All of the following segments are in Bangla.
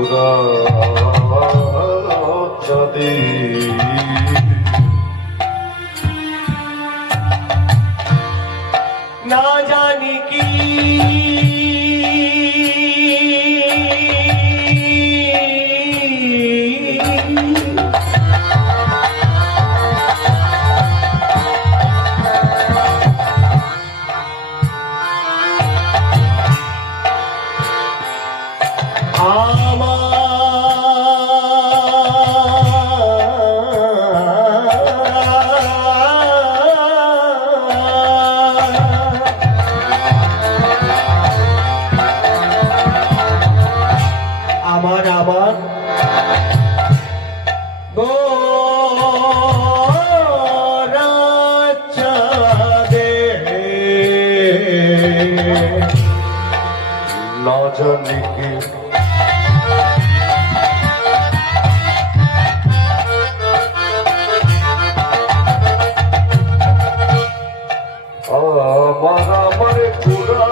গোরা চাঁদে না জানি কি আমার আমার গোরা চাঁদে না জানি কি আমার আমার গোরা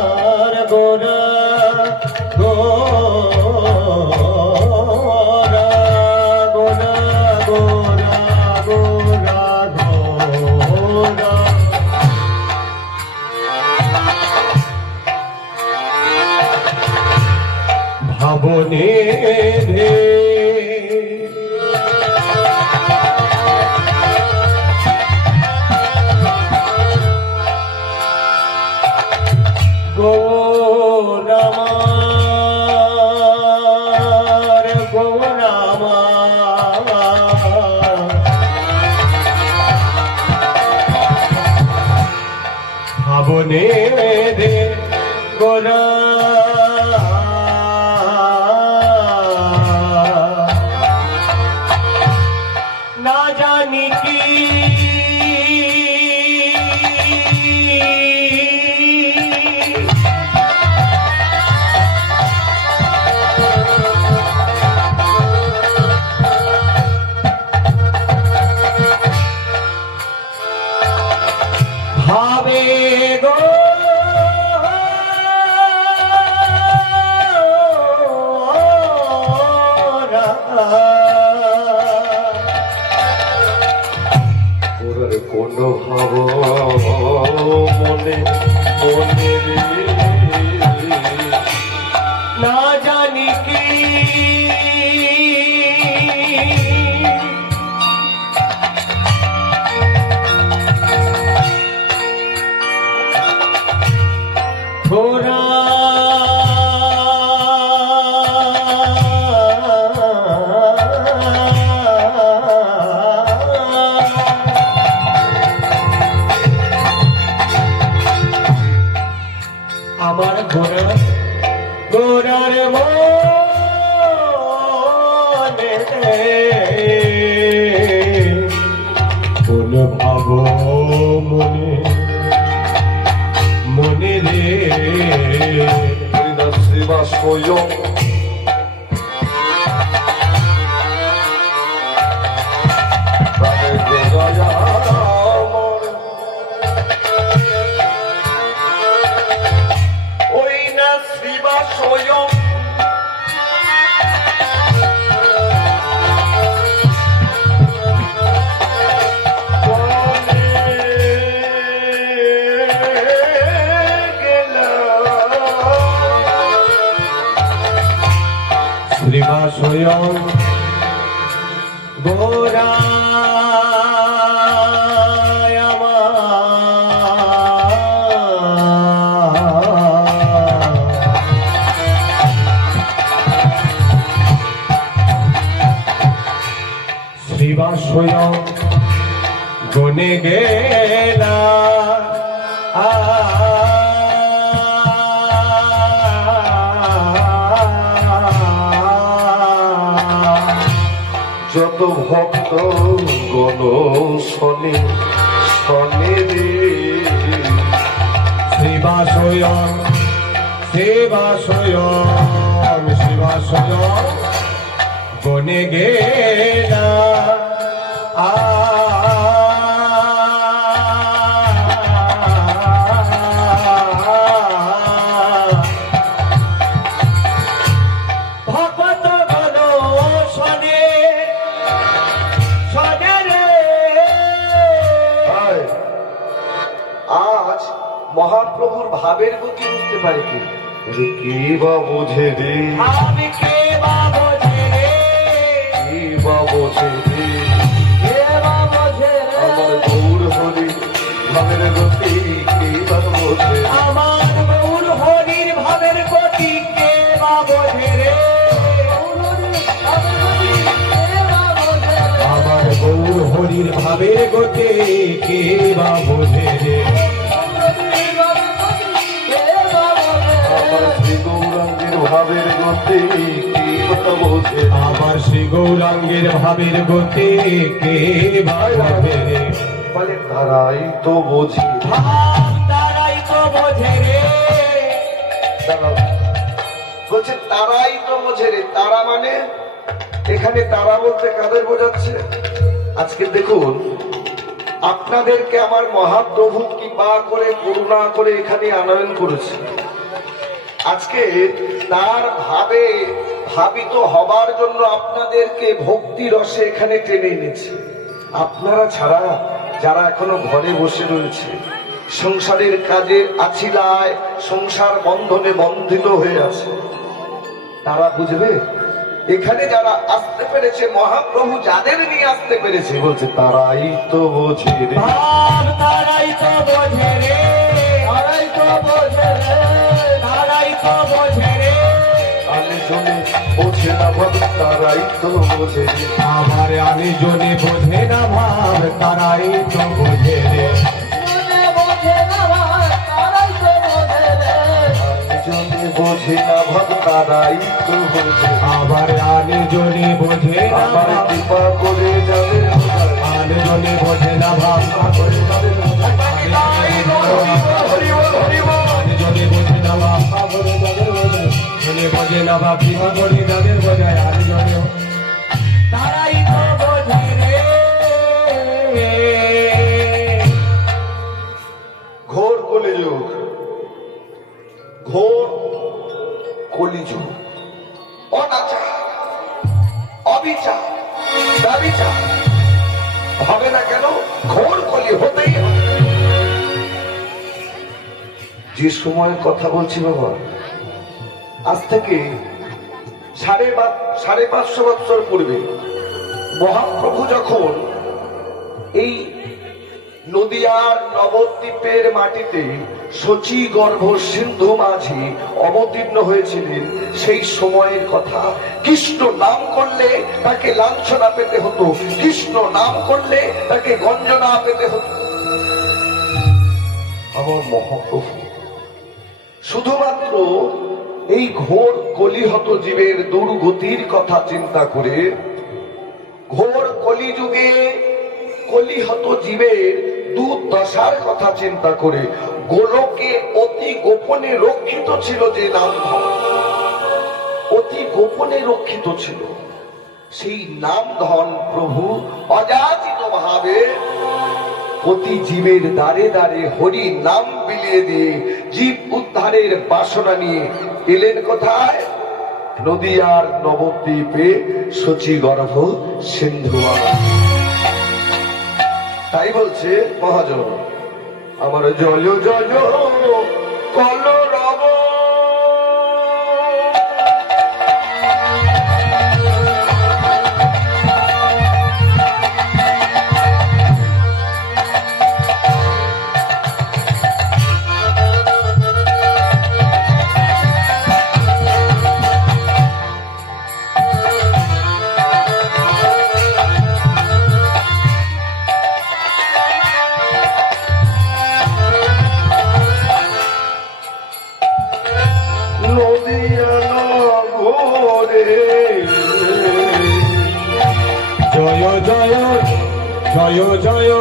আমার গোরা গোরা গোরা গোরা গোরা গোরা ভাবনে রে গৌরামার গৌরামার ভাবনে রে গোরা না জানি কি ভাবে গো ওরার কোন ভাব মনে মনে রে না জানি কি গোরা আমার গোরা গোরার মনে কোন ভাব মনে মনে রে শ্রীবাসয় প্রাণে গোরা ওই না শ্রীবাসয় শ্রীবাসয় গোরা শ্রীবাসয় গনে গেলা যত ভক্ত গণ শনি শনি রে শ্রীবাসয় শিবাসয় শিবাসয় গনে গেলা ভগত গণ শনে শনে রে। আজ মহাপ্রভুর ভাবের গতি বুঝতে পারি কি? আরে কি বা বোঝে রে আমি কে বা বোঝে রে, কি বা বোঝে রে কে বা বোঝে রে, আমার গৌর হরি ভাবের গতি কি বা বোঝে আমার গৌর হরির ভাবের গতি কে বা বোঝে রে, আমার গৌর হরির ভাবের গতি কে বা বোঝে রে। আমার শ্রী গৌরাঙ্গের ভাবের গতি কি বা বোঝে আমার শ্রী গৌরাঙ্গের ভাবের গতি কে বা বোঝে রে, বলে তারাই তো বোঝে ভাব তারাই তো বোঝে রে। দাঁড়াও, বলছে তারাই তো বোঝে রে। তারা মানে এখানে তারা বলতে কাদের বোঝাচ্ছে? আজকে দেখুন, আপনাদেরকে আমার মহাপ্রভু কৃপা করে করুণা করে এখানে আনয়ন করেছে। আজকে তার ভাবে ভাবিত হবার জন্য আপনাদেরকে ভক্তি রসে এখানে টেনে এনেছে। আপনারা ছাড়া যারা এখনো ঘরে বসে রয়েছে, সংসারের কাজে আছিলায় সংসার বন্ধনে বন্ধিত হয়ে আছে, তারা বুঝবে। এখানে যারা আসতে পেরেছে, মহাপ্রভু যাদের নিয়ে আসতে পেরেছে, বলছে তারাই তো বোঝে রে ভাব তারাই তো বোঝে রে, তারাই তো বোঝে রে, তারাই তো বোঝে রে, আলে জনে বোঝে না ভাব তারাই তো বোঝে রে আমার আমি জনে বোঝে না ভাব তারাই তো বোঝে রে, জনে বোঝে না ভাব তারাই তো বোঝে আবার আনে জনে বোঝে না আমার ভাব, কৃপা করে যাদের আনে জনে বোঝে না ভাব, আনে জনে বোঝে না ভাব, জনে বোঝে না ভাব, কৃপা করে যাদের বোঝায় আনে জনে তারাই তো বোঝে রে। ঘোর কলিযুগ, ঘোর কলিযুগ, অনাচার, অবিচার, ব্যভিচার হবে না কেন? ঘোর কলি হতেই হবে। যে সময়ের কথা বলছি বাবা, আজ থেকে 550 বছর পূর্বে মহাপ্রভু যখন এই নদিয়ার নবদ্বীপের মাটিতে শচী গর্ভ সিন্ধু মাঝি অবতীর্ণ হয়েছিলেন, সেই সময়ের কথা। কৃষ্ণ নাম করলে তাকে লাঞ্ছনা পেতে হতো, কৃষ্ণ নাম করলে তাকে গঞ্জনা পেতে হতো। আমার মহাপ্রভু শুধুমাত্র এই ঘোর কলিহত জীবের দুর্গতির কথা চিন্তা করে, ঘোর কলিযুগে কলিহত জীবের দুর্দশার কথা চিন্তা করে, গোলকে অতি গোপনে রক্ষিত ছিল যে নাম ধন, অতি গোপনে রক্ষিত ছিল সেই নাম ধন প্রভু অযাচিত ভাবে প্রতি জীবের দ্বারে দ্বারে হরি নাম বিলিয়ে দিয়ে জীব উদ্ধারের বাসনা নিয়ে এলেন কোথায়? নদিয়ার নবদ্বীপে শচী গর্ভ সিন্ধু। তাই বলছে মহাজন, আমার জল জল কল রব জয় জয়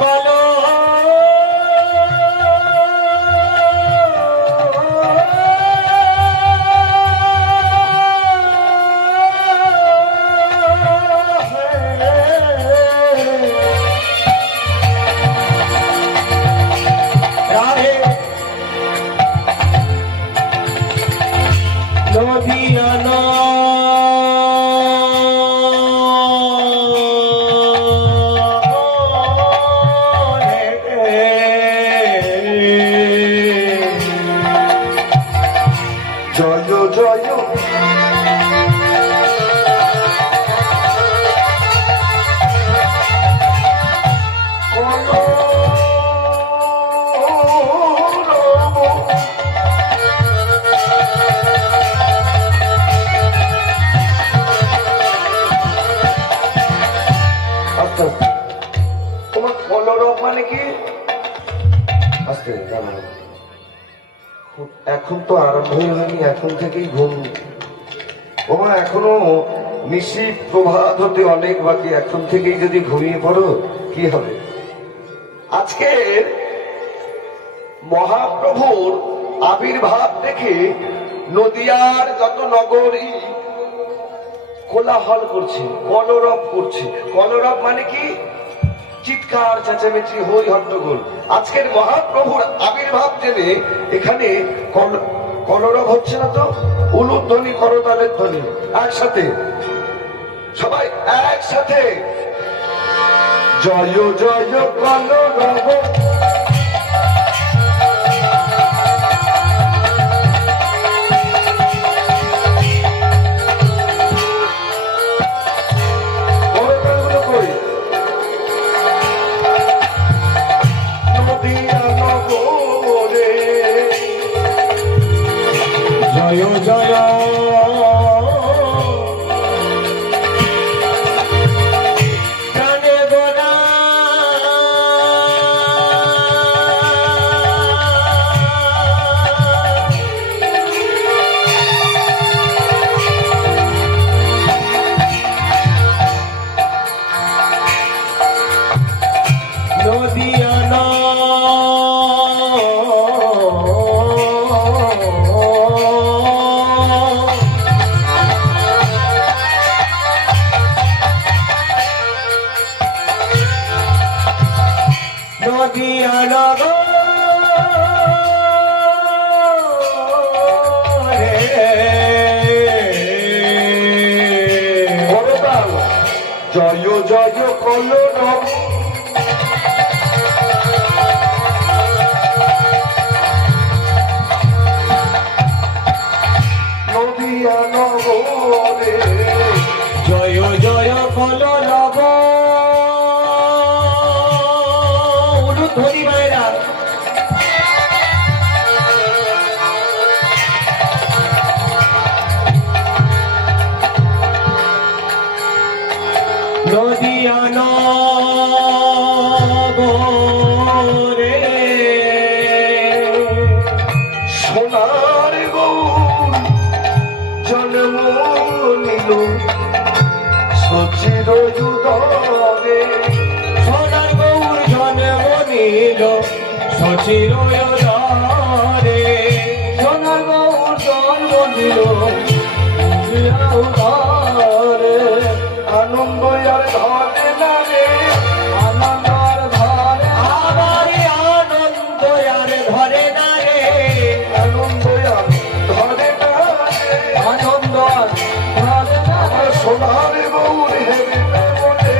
কল রাধে নদিয়ানা জয় জয় তোমার কলরব মানে কি? আস্তে দাঁড়াও। এখন তো আরম্ভই হয়নি, এখন থেকেই ঘুম। ওমা এখনো নিশি প্রভাত হতে অনেক বাকি, এখন থেকেই যদি ঘুমিয়ে পড়ো কি হবে? আজকে মহাপ্রভুর আবির্ভাব দেখে নদিয়ার যত নগরী কোলাহল করছে, কলরব করছে। কলরব মানে কি? চিৎকার চেঁচামেচি, হই হট্টগোল। আজকের মহাপ্রভুর আবির্ভাব জেনে এখানে কলরব হচ্ছে না তো? উলুধ্বনি, করতালের ধ্বনি একসাথে, সবাই একসাথে জয় জয় কলরব। জয় জয় প্রাণে গোরা নদিয়ানা নদিয়ানা জয় জয় কলরব। নদিয়া নগরে জয় জয় কলরব। উলুধ্বনি মায়েরা নদিয়া নগরে সোনার গৌর জন্ম নিল সচির উদরে। সোনার গৌর জন্ম নিল সচির উদরে। সোনার গৌর জন্ম নিল উদরে। আনন্দ আর ধরে না রে, আনন্দ আর ধরে, আমারে আনন্দ আর ধরে না রে। আনন্দ আর ধরে না রে, আনন্দ আর ধরে না রে। সোনার গৌর হেরে বলে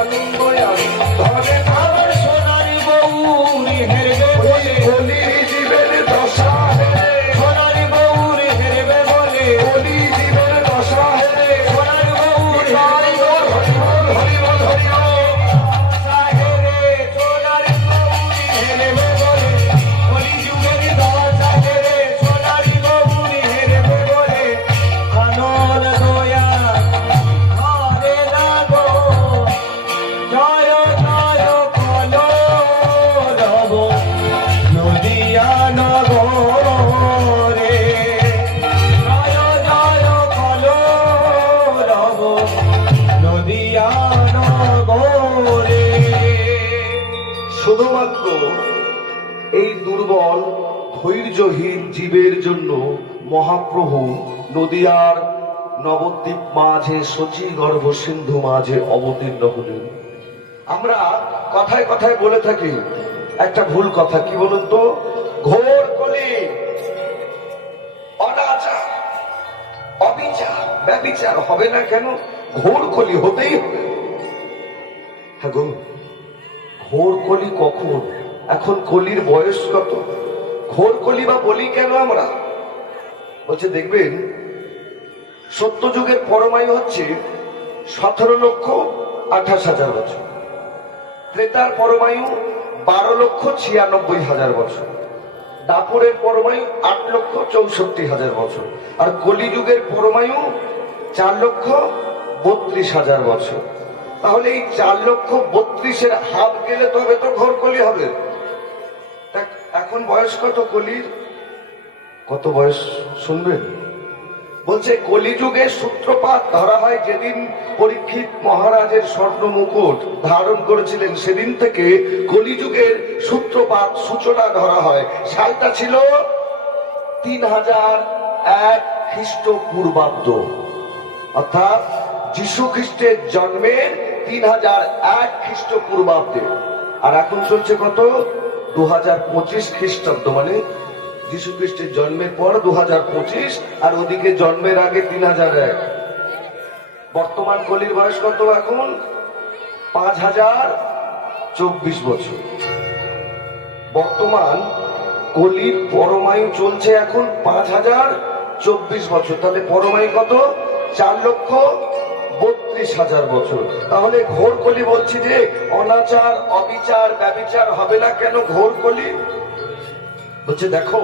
আনন্দ আর ধরে না। আমার সোনার গৌর হেরবে বলে শুধুমাত্র এই দুর্বল ধৈর্যহীন জীবের জন্য মহাপ্রভু নদিয়ার নবদ্বীপ মাঝে শচী গর্ভ সিন্ধু মাঝে অবতীর্ণ হলেন। আমরা কথায় কথায় বলে থাকি একটা ভুল কথা, কি বলুন তো? ঘোর কলি, অনাচার, অবিচার, ব্যভিচার হবে না কেন? ঘোর কলি হতেই হবে। হ্যাঁ গো, ঘোর কলি কখন? এখন কলির বয়স কত? ঘোর কলি বা বলি কেন আমরা? বলছে দেখবেন, সত্য যুগের পরমায়ু হচ্ছে 17,28,000 বছর, ত্রেতার পরমায়ু 12,96,000 বছর, দাপরের পরমায়ু 8,64,000 বছর, আর কলিযুগের পরমায়ু 4,32,000 বছর। তাহলে এই 4,32,000 হাফ গেলে তবে তো ঘোর কলি হবে। এখন বয়স কত কলির? কত বয়স শুনবেন? বলছে কলিযুগের সূত্রপাত ধরা হয় যেদিন পরীক্ষিত মহারাজের স্বর্ণ মুকুট ধারণ করেছিলেন, সেদিন থেকে কলিযুগের সূত্রপাত সূচনা ধরা হয়। সালটা ছিল 3001 খ্রিস্টপূর্বাব্দ, অর্থাৎ যীশু খ্রিস্টের জন্মের 3001 খ্রিস্টপূর্বাব্দে। আর এখন চলছে কত? 2025 খ্রিস্টাব্দ, মানে যীশু খ্রিস্টের জন্মের পর 2025, আর ওদিকে জন্মের আগে 3001। বর্তমান কলির বয়স কত এখন? 5024 বছর। বর্তমান কলির পরমায়ু চলছে এখন 5024 বছর। তাহলে পরমায়ু কত? 4,32,000 বছর। তাহলে ঘোর কলি বলছি যে অনাচার, অবিচার, ব্যভিচার হবে না কেন? ঘোর কলি বলছে দেখো,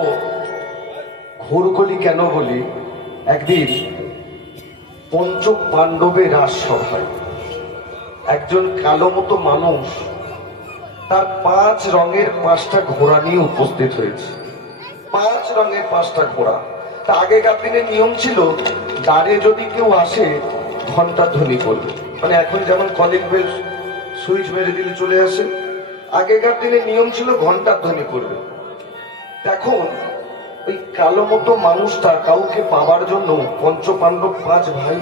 ঘোর কলি কেন বলি? একদিন পঞ্চ পাণ্ডবের রাজসভায় একজন কালো মতো মানুষ তার 5 রঙের 5টা ঘোড়া নিয়ে উপস্থিত হয়েছে। 5 রঙের 5টা ঘোড়া। তা আগেকার দিনে নিয়ম ছিল, দ্বারে যদি কেউ আসে ঘন্টা ধ্বনি করবে, মানে এখন যেমন কলিং বেল সুইচ মেরে দিলে চলে আসে, আগেকার দিনে নিয়ম ছিল ঘন্টা ধ্বনি করবে। এখন ওই কালো মতো মানুষটা কাউকে পাওয়ার জন্য পঞ্চপাণ্ডব 5 ভাই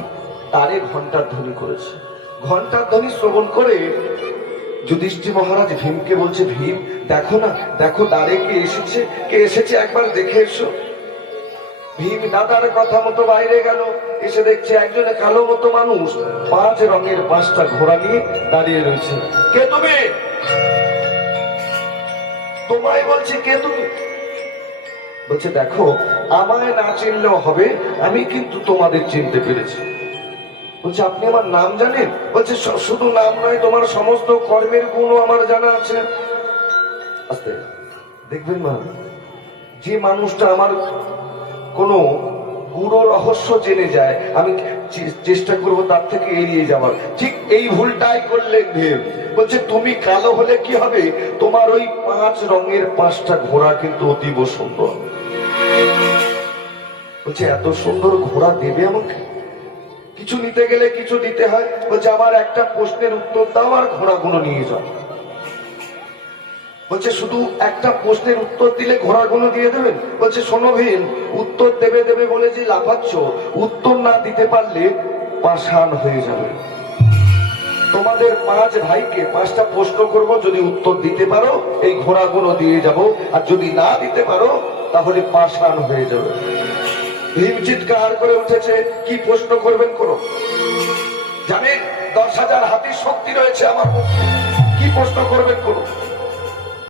তারে ঘন্টার ধ্বনি করেছে। ঘন্টার ধ্বনি শ্রবণ করে যুধিষ্ঠির মহারাজ ভীমকে বলছে, ভীম দেখো না, দেখো দ্বারে কে এসেছে, কে এসেছে একবার দেখে এসো। ভীম দাদার কথা মতো বাইরে গেল, এসে দেখছে একজনে কালো মতো মানুষ 5 রঙের 5টা ঘোড়া নিয়ে দাঁড়িয়ে রয়েছে। কে তুমি? তোমায় বলছি, কে তুমি? বলছে দেখো, আমায় না চিনলেও হবে, আমি কিন্তু তোমাদের চিনতে পেরেছি। বলছে আপনি আমার নাম জানেন? বলছে শুধু নাম নয়, তোমার সমস্ত কর্মের গুণও আমার জানা আছে। আস্তে দেখবেন মা, যে মানুষটা আমার কোনো গুরু রহস্য জেনে যায়, আমি চেষ্টা করব তার থেকে এড়িয়ে যাওয়ার। ঠিক এই ভুলটাই করলেন ভীম। বলছে তুমি কালো হলে কি হবে, তোমার ওই 5 রঙের 5টা ঘোড়া কিন্তু অতীব সুন্দর। বলছে এত সুন্দর ঘোড়া দেবে আমাকে? কিছু নিতে গেলে কিছু দিতে হয়। বলছে আমার একটা প্রশ্নের উত্তর দাও আর ঘোড়াগুলো নিয়ে যাও। বলছে শুধু একটা প্রশ্নের উত্তর দিলে ঘোড়াগুলো দিয়ে দেবেন? বলছে শোনো ভীম, উত্তর দেবে দেবে বলে যে লাফাচ্ছ, উত্তর না দিতে পারলে পাষাণ হয়ে যাবে। তোমাদের 5 ভাইকে 5টা প্রশ্ন করব, যদি উত্তর দিতে পারো এই ঘোড়াগুলো দিয়ে যাব, আর যদি না দিতে পারো তাহলে পাষাণ হয়ে যাবে। ভীম চিৎকার করে উঠেছে, কি প্রশ্ন করবেন করো। জানেন 10,000 হাতির শক্তি রয়েছে আমার পক্ষে, কি প্রশ্ন করবেন করো।